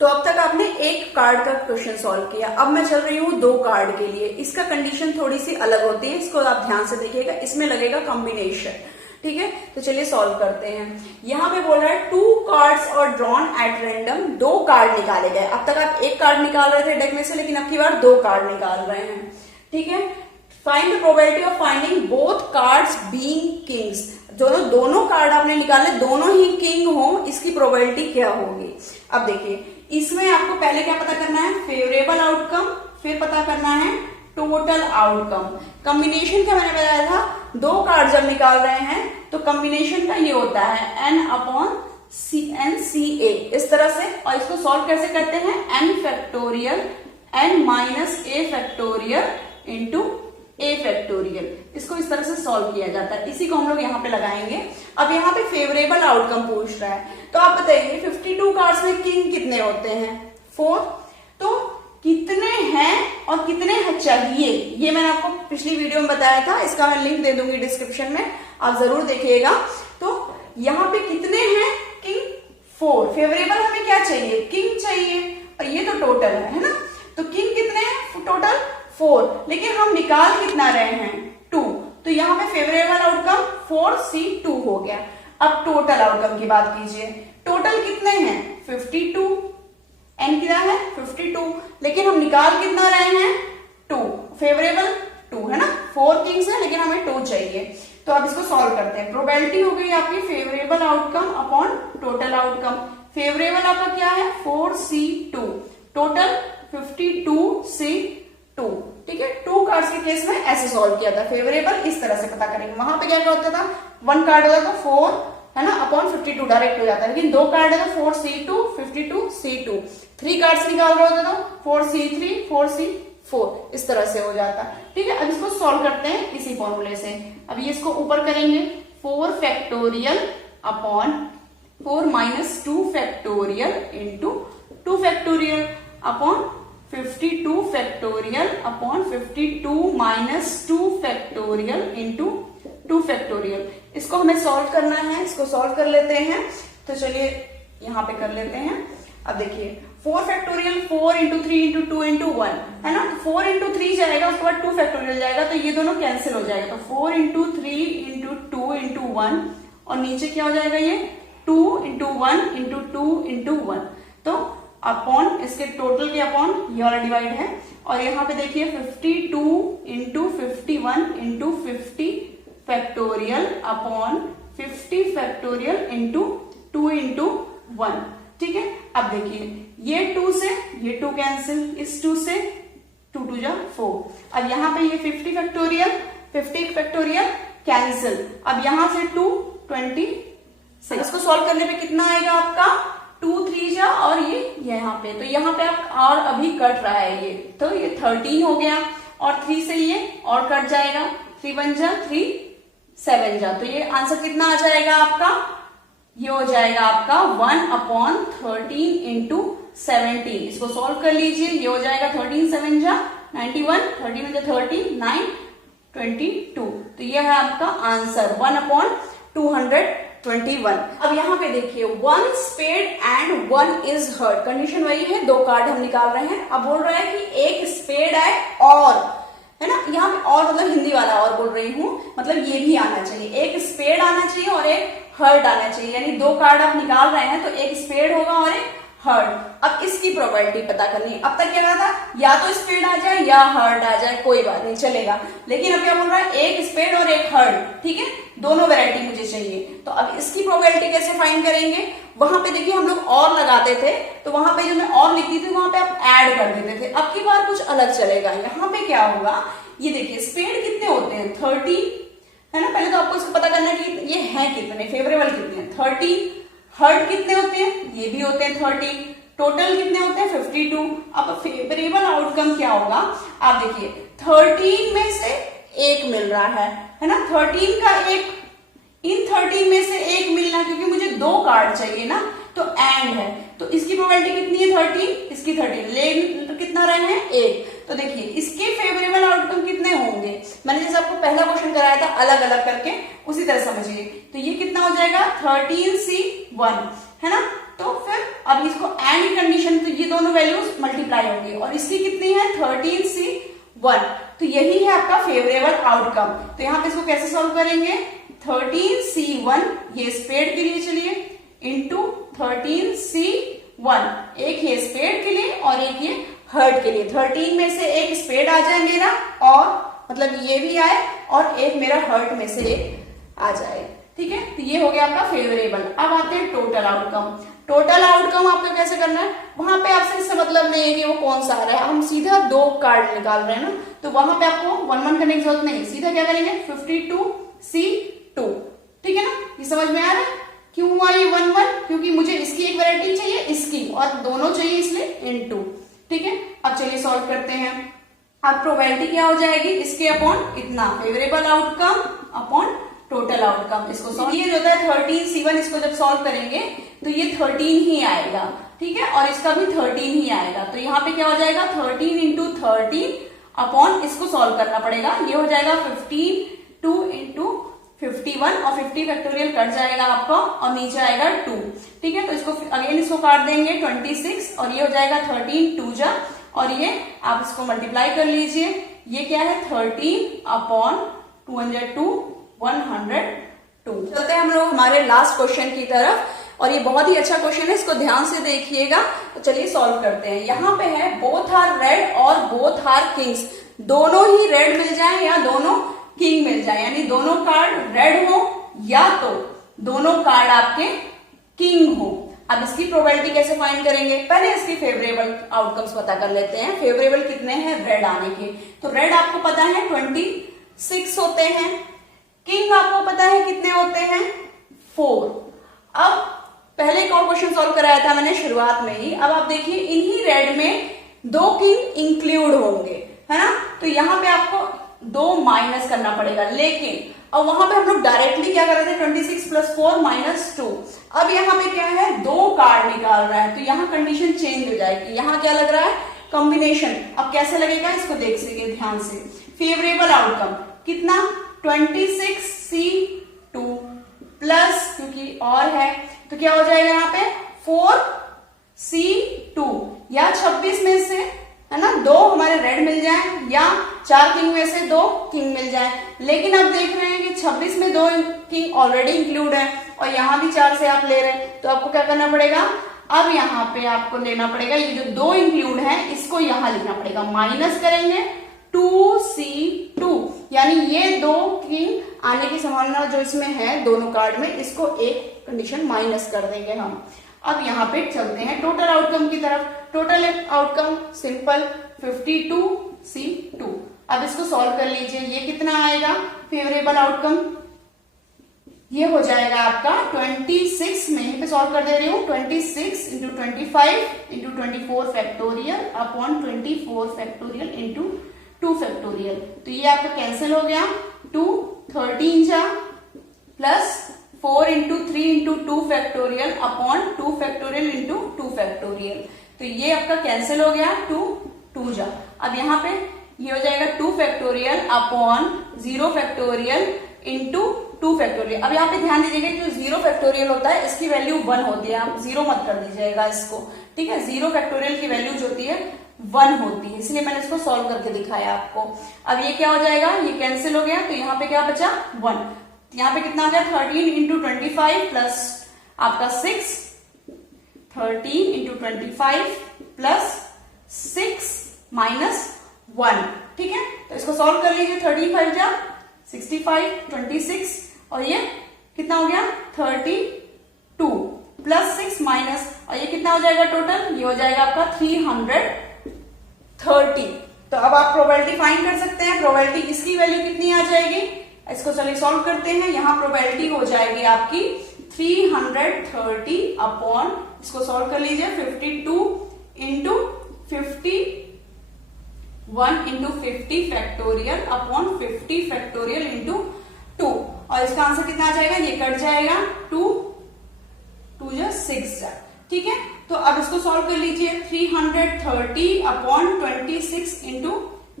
तो अब तक आपने एक कार्ड का क्वेश्चन सॉल्व किया, अब मैं चल रही हूँ 2 कार्ड के लिए। इसका कंडीशन थोड़ी सी अलग होती है, इसको आप ध्यान से देखिएगा, इसमें लगेगा कॉम्बिनेशन। ठीक है, तो चलिए सॉल्व करते हैं। यहाँ पे बोल रहा है 2 कार्ड्स और ड्रॉन एट रैंडम, 2 कार्ड निकाले गए। अब तक आप एक कार्ड निकाल रहे थे डेक में से, लेकिन अब की बार 2 कार्ड निकाल रहे हैं। ठीक है, find the probability of finding both cards being Kings. दोनों कार्ड आपने निकाले, दोनों ही किंग हो, इसकी प्रोबेबिलिटी क्या होगी। अब देखिए, इसमें आपको पहले क्या पता करना है, फेवरेबल आउटकम, फिर पता करना है टोटल आउटकम। कॉम्बिनेशन क्या मैंने बताया था, 2 कार्ड जब निकाल रहे हैं तो कॉम्बिनेशन का ये होता है n/n/CA, इस तरह से। और इसको सॉल्व कैसे करते हैं, n factorial n minus a factorial into a factorial, इसको इस तरह से सॉल्व किया जाता है। इसी को हम लोग यहाँ पे लगाएंगे। अब यहाँ पे फेवरेबल आउटकम पूछ रहा है, तो आप बताइए 52 कार्ड्स में किंग कितने होते हैं, 4। तो कितने हैं और कितने चाहिए, ये मैंने आपको पिछली वीडियो में बताया था, इसका मैं लिंक दे दूंगी डिस्क्रिप्शन में, आप जरूर देखिएगा। तो यहाँ पे कितने हैं, किंग 4। फेवरेबल हमें क्या चाहिए, किंग चाहिए, और ये तो टोटल है ना। तो किंग कितने हैं टोटल, 4, लेकिन हम निकाल कितना रहे हैं, 2। तो यहाँ पे फेवरेबल आउटकम 4C2 हो गया। अब टोटल आउटकम की बात कीजिए, टोटल कितने हैं 52, एन कितना है 52, लेकिन हम निकाल कितना रहे हैं 2, फेवरेबल 2 है ना, 4 किंग्स है लेकिन हमें 2 चाहिए। तो अब इसको सॉल्व करते हैं। प्रोबेबिलिटी हो गई आपकी favourable outcome upon total outcome. Favourable आपका क्या है 4C2, टोटल 52C2। ठीक है, 2 कार्ड्स के केस में ऐसे सॉल्व किया था। फेवरेबल इस तरह से पता करेंगे, वहां पे क्या क्या होता था, 1 कार्ड होता था 4 है ना अपॉन 52 डायरेक्ट हो जाता है, लेकिन 2 कार्ड है तो 4C2 52C2। 3 कार्ड्स निकाल रहे होते तो 4C3 4C4, इस तरह से हो जाता है। ठीक है, अब इसको सॉल्व करते हैं इसी फॉर्मूले से। अब ये इसको ऊपर करेंगे, 4 factorial upon 4 minus 2 factorial into 2 factorial upon 52 factorial upon 52 minus 2 factorial into 2 factorial. इसको हमें सॉल्व करना है, इसको सॉल्व कर लेते हैं। तो चलिए यहाँ पे कर लेते हैं। अब देखिए 4 फैक्टोरियल 4 इंटू 3 इंटू 2 इंटू 1 है ना, 4 इंटू 3 जाएगा, उसके बाद 2 फैक्टोरियल जाएगा, तो ये दोनों कैंसिल हो जाएगा। तो 4 इंटू 3 इंटू 2 इंटू 1, और नीचे क्या हो जाएगा, ये 2 इंटू 1 इंटू 2 इंटू 1। तो अपॉन इसके टोटल के अपॉन ये वाला डिवाइड है, और यहाँ पे देखिए 52 into 51 into 50 factorial upon 50 factorial into 2 into 1। ठीक है, अब देखिए ये 2 से ये 2 कैंसिल, इस 2 से 2 2 जा 4। अब यहाँ पे ये 50 फैक्टोरियल कैंसिल। अब यहाँ से 2 26। इसको सॉल्व करने पे कितना आएगा आपका 2 3 जा, और ये यहाँ पे, तो यहाँ पे आप और अभी कट रहा है ये, तो ये 13 हो गया, और 3 से ये और कट जाएगा, 3 1 जा 3 7 जा। तो ये आंसर कितना आ जाएगा आपका, ये हो जाएगा आपका 1/13 इंटू 17। इसको सॉल्व कर लीजिए, ये हो जाएगा 13 7 जा 91, 13 जा 30 9 22। तो ये है आपका आंसर 1/221। अब यहाँ पे देखिए 1 spade and 1 is heart, condition वही है, 2 कार्ड हम निकाल रहे हैं। अब बोल रहा है कि एक स्पेड है और, है ना, यहाँ पे और मतलब हिंदी वाला और बोल रही हूँ, मतलब ये भी आना चाहिए, एक स्पेड आना चाहिए और एक हर्ट आना चाहिए, यानी 2 कार्ड आप निकाल रहे हैं तो एक स्पेड होगा और एक हर्ट। अब इसकी प्रोबेबिलिटी पता करनी है। अब तक क्या कहा था, या तो स्पेड आ जाए या हर्ट आ जाए, कोई बात नहीं चलेगा, लेकिन अब क्या बोल रहा है, एक स्पेड और एक हर्ट। ठीक है, दोनों वैरायटी मुझे चाहिए। तो अब इसकी प्रोबेबिलिटी कैसे फाइंड करेंगे, वहां पे देखिए हम लोग और लगाते थे, तो वहां पे जो मैं और लिखती थी वहां पे आप ऐड कर देते थे। अब की बार कुछ अलग चलेगा। यहाँ पे क्या होगा, ये देखिए स्पेड कितने होते हैं 30 है ना, पहले तो आपको इसको पता करना है कि ये है कितने, फेवरेबल कितने हैं 30, हर्ट कितने होते हैं, ये भी होते हैं 30, टोटल कितने होते हैं 52। अब फेवरेबल आउटकम क्या होगा, आप देखिए 13 में से एक मिल रहा है ना, 13 का एक, इन 13 में से एक मिलना, क्योंकि मुझे 2 कार्ड चाहिए ना, तो एंड है, तो इसकी प्रोबेबिलिटी कितनी है 30, इसकी 30, लेकिन तो कितना रहे हैं 1। तो देखिए इसके फेवरेबल आउटकम कितने होंगे, मैंने जैसे आपको पहला क्वेश्चन कराया था अलग अलग करके, उसी तरह समझिए। तो ये कितना हो जाएगा 13C1 है ना, तो फिर अब इसको एंड की कंडीशन, तो ये दोनों वैल्यूज मल्टीप्लाई होंगी और इसकी कितनी है 13C1, तो यही है आपका फेवरेबल आउटकम। तो यहाँ पे इसको कैसे सॉल्व करेंगे, 13C1 ये स्पेड के लिए चलिए इंटू 13C1, एक ये स्पेड के लिए और एक ये हर्ट के लिए। 13 में से एक स्पेड आ जाए मेरा और मतलब ये भी आए और एक मेरा हर्ट में से एक आ जाए, ठीक है। तो ये हो गया आपका फेवरेबल। अब आते हैं टोटल आउटकम। टोटल आउटकम आपको कैसे करना है, वहां पे आपसे इससे मतलब नहीं है कि वो कौन सा आ रहा है, हम सीधा 2 कार्ड निकाल रहे हैं ना, तो वहां पे आपको 1-1 करने की जरूरत नहीं, सीधा क्या करेंगे 52C2, ठीक है ना। ये समझ में आ रहा है क्यों हुआ ये 1-1, क्योंकि मुझे इसकी एक वैरायटी चाहिए इसकी और दोनों चाहिए इसलिए इनटू, ठीक है। अब चलिए सॉल्व करते हैं। अब प्रोबेबिलिटी क्या हो जाएगी, इसके अपॉन इतना, favourable outcome upon total outcome. इसको सॉल्व, ये जो होता है 13C1, इसको जब सॉल्व करेंगे तो ये 13 ही आएगा, ठीक है, और इसका भी 13 ही आएगा। तो यहाँ पे क्या हो जाएगा 13 इंटू 13 अपॉन, इसको सॉल्व करना पड़ेगा, ये हो जाएगा 52 इंटू 51 और 50 फैक्टोरियल कट जाएगा आपका और नीचे आएगा 2, ठीक है। तो इसको अगेन इसको काट देंगे 26 और ये हो जाएगा 13 2 जा, और ये आप इसको मल्टीप्लाई कर लीजिए, ये क्या है 13 अपॉन 202 102। चलते हैं हम लोग हमारे लास्ट क्वेश्चन की तरफ, और ये बहुत ही अच्छा क्वेश्चन है, इसको ध्यान से देखिएगा। तो चलिए सॉल्व करते हैं। यहाँ पे है बोथ आर रेड और बोथ आर किंग्स, दोनों ही रेड मिल जाए या दोनों किंग मिल जाए, यानी दोनों कार्ड रेड हो या तो दोनों कार्ड आपके किंग हो। अब इसकी प्रोबेबिलिटी कैसे फाइंड करेंगे, पहले इसकी फेवरेबल आउटकम्स पता कर लेते हैं। फेवरेबल कितने हैं रेड आने के, तो रेड आपको पता है 26 होते हैं, किंग आपको पता है कितने होते हैं 4। अब पहले एक और क्वेश्चन सॉल्व कराया था मैंने शुरुआत में ही, अब आप देखिए इन्हीं रेड में 2 किंग इंक्लूड होंगे, है ना, तो यहाँ पे आपको 2 माइनस करना पड़ेगा, लेकिन अब वहां पे हम लोग डायरेक्टली क्या कर रहे थे 26 + 4 - 2। अब यहाँ पे क्या है 2 कार्ड निकाल रहा है, तो यहाँ कंडीशन चेंज हो जाएगी, यहाँ क्या लग रहा है कॉम्बिनेशन। अब कैसे लगेगा इसको देख लीजिए ध्यान से। फेवरेबल आउटकम कितना 26C2 प्लस, क्योंकि और है तो क्या हो जाएगा यहाँ पे 4C2, या 26 में से है ना 2 हमारे रेड मिल जाए या 4 किंग में से 2 किंग मिल जाए, लेकिन अब देख रहे हैं कि 26 में 2 किंग ऑलरेडी इंक्लूड है और यहाँ भी 4 से आप ले रहे हैं, तो आपको क्या करना पड़ेगा, अब यहाँ पे आपको लेना पड़ेगा ये जो 2 इंक्लूड है इसको यहाँ लिखना पड़ेगा, माइनस करेंगे 2C2, यानी ये 2 किंग आने की संभावना जो इसमें है दोनों कार्ड में, इसको एक कंडीशन माइनस कर देंगे हम। अब यहाँ पे चलते हैं टोटल आउटकम की तरफ। Total outcome simple 52C2। अब इसको सॉल्व कर लीजिए, ये कितना आएगा फेवरेबल आउटकम, ये हो जाएगा आपका 26 में यहीं पे सॉल्व कर दे रही हूँ, 26 into 25 into 24 factorial upon 24 factorial into 2 factorial. तो ये आपका कैंसिल हो गया, 2 13 जा plus 4 into 3 into 2 factorial upon 2 factorial into 2 factorial. तो ये आपका कैंसिल हो गया, 2 जा। अब यहाँ पे ये हो जाएगा 2 factorial upon 0 factorial into 2 factorial. अब यहाँ पे ध्यान दीजिएगा जो 0 फैक्टोरियल होता है इसकी वैल्यू 1 होती है, आप 0 मत कर दीजिएगा इसको, ठीक है। 0 फैक्टोरियल की वैल्यू जो होती है 1 होती है, इसलिए मैंने इसको सॉल्व करके दिखाया आपको। अब ये क्या हो जाएगा, ये कैंसिल हो गया, तो यहाँ पे क्या बचा 1। यहाँ पे कितना हो गया 13 इंटू 25 प्लस आपका 6, 13 इंटू 25 प्लस 6 माइनस 1, ठीक है। तो इसको सॉल्व कर लीजिए, 35 जा 65, 26 और ये कितना हो गया 32 प्लस 6 माइनस, और ये कितना हो जाएगा टोटल, ये हो जाएगा आपका 330। तो अब आप प्रोबेबिलिटी फाइंड कर सकते हैं, प्रोबेबिलिटी इसकी वैल्यू कितनी आ जाएगी, इसको चलिए सॉल्व करते हैं। यहाँ प्रोबेबिलिटी हो जाएगी आपकी 330 अपॉन, इसको सॉल्व कर लीजिए 52 into 51 into 50 factorial upon 50 factorial into 2, और इसका आंसर कितना आ जाएगा, ये कट जाएगा 2 जा 6 जा, ठीक है। तो अब इसको सॉल्व कर लीजिए, 330 अपॉन 26 इंटू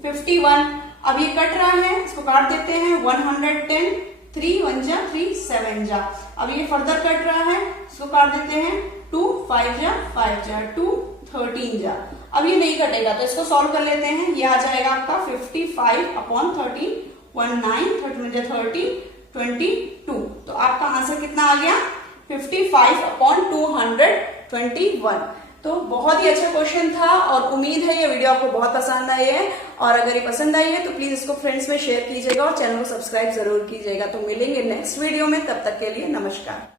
51, अब ये कट रहा है इसको काट देते हैं, 110, 3 1 जा 3 7 जा, अब ये फर्दर कट रहा है, इसको काट देते हैं। 2 5 जा 5 जा 2 13 जा। अब ये नहीं कटेगा तो इसको सॉल्व कर लेते हैं। ये आ जाएगा आपका 55 अपॉन 13 19 30 30 22। तो आपका आंसर कितना आ गया 55 अपॉन 221। तो बहुत ही अच्छा क्वेश्चन था और उम्मीद है ये वीडियो आपको बहुत पसंद आई है। और अगर ये पसंद आई है तो प्लीज इसको फ्रेंड्स में शेयर कीजिएगा और चैनल को सब्सक्राइब जरूर कीजिएगा। तो मिलेंगे नेक्स्ट वीडियो में, तब तक के लिए नमस्कार।